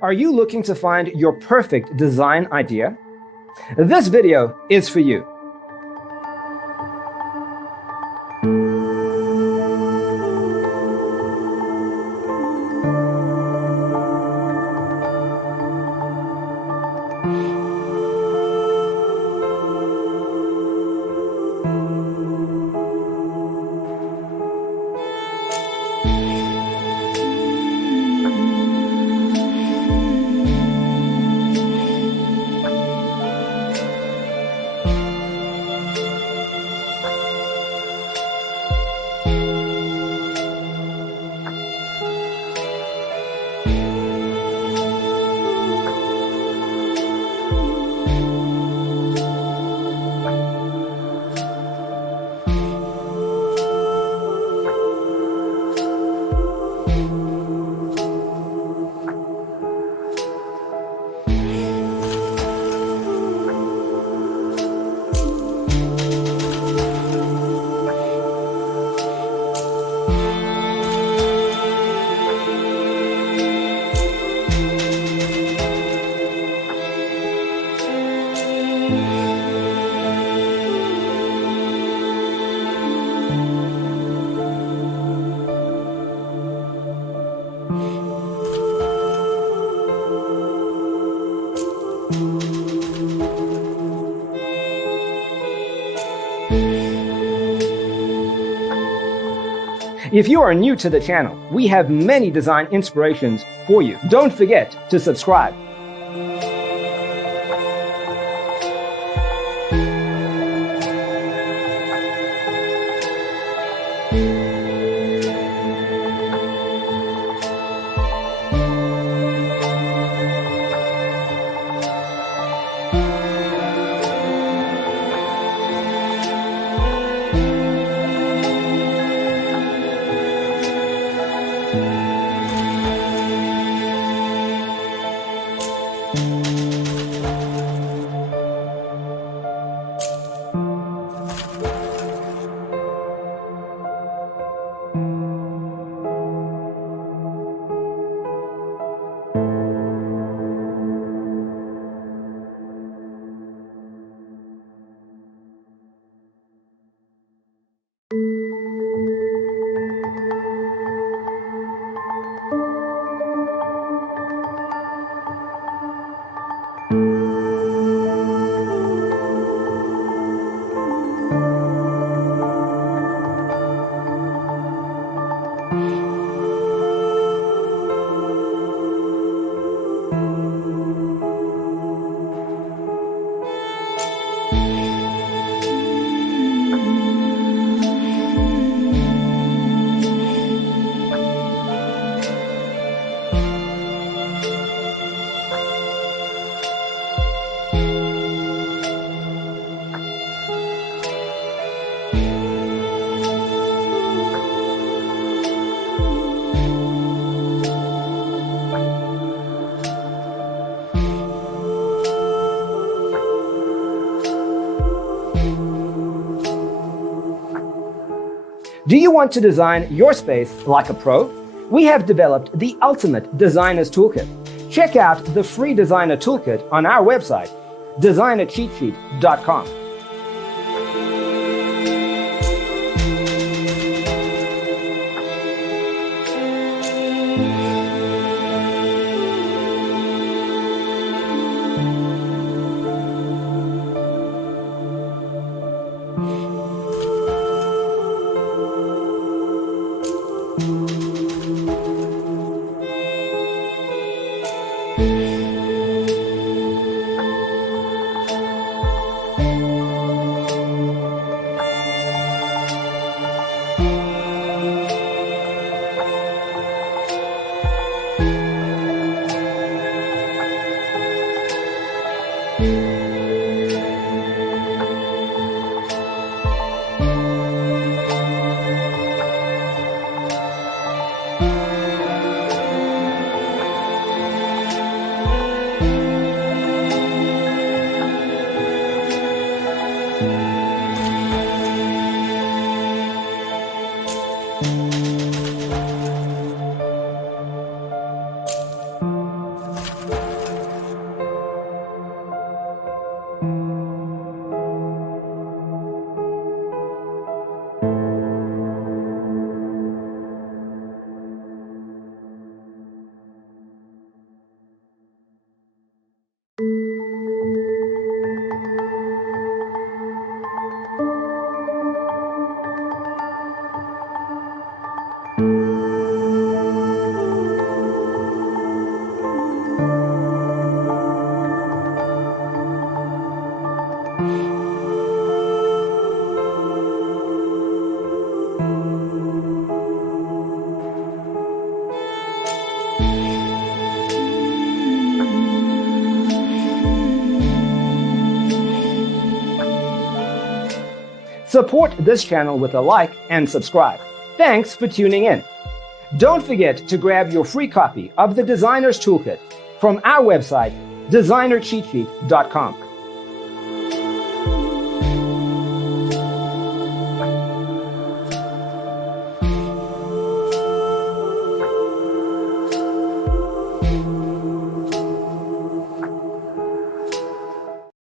Are you looking to find your perfect design idea? This video is for you. If you are new to the channel, we have many design inspirations for you. Don't forget to subscribe. Do you want to design your space like a pro? We have developed the ultimate designer's toolkit. Check out the free designer toolkit on our website, designercheatsheet.com. Support this channel with a like and subscribe. Thanks for tuning in. Don't forget to grab your free copy of the Designer's Toolkit from our website, designercheatsheet.com.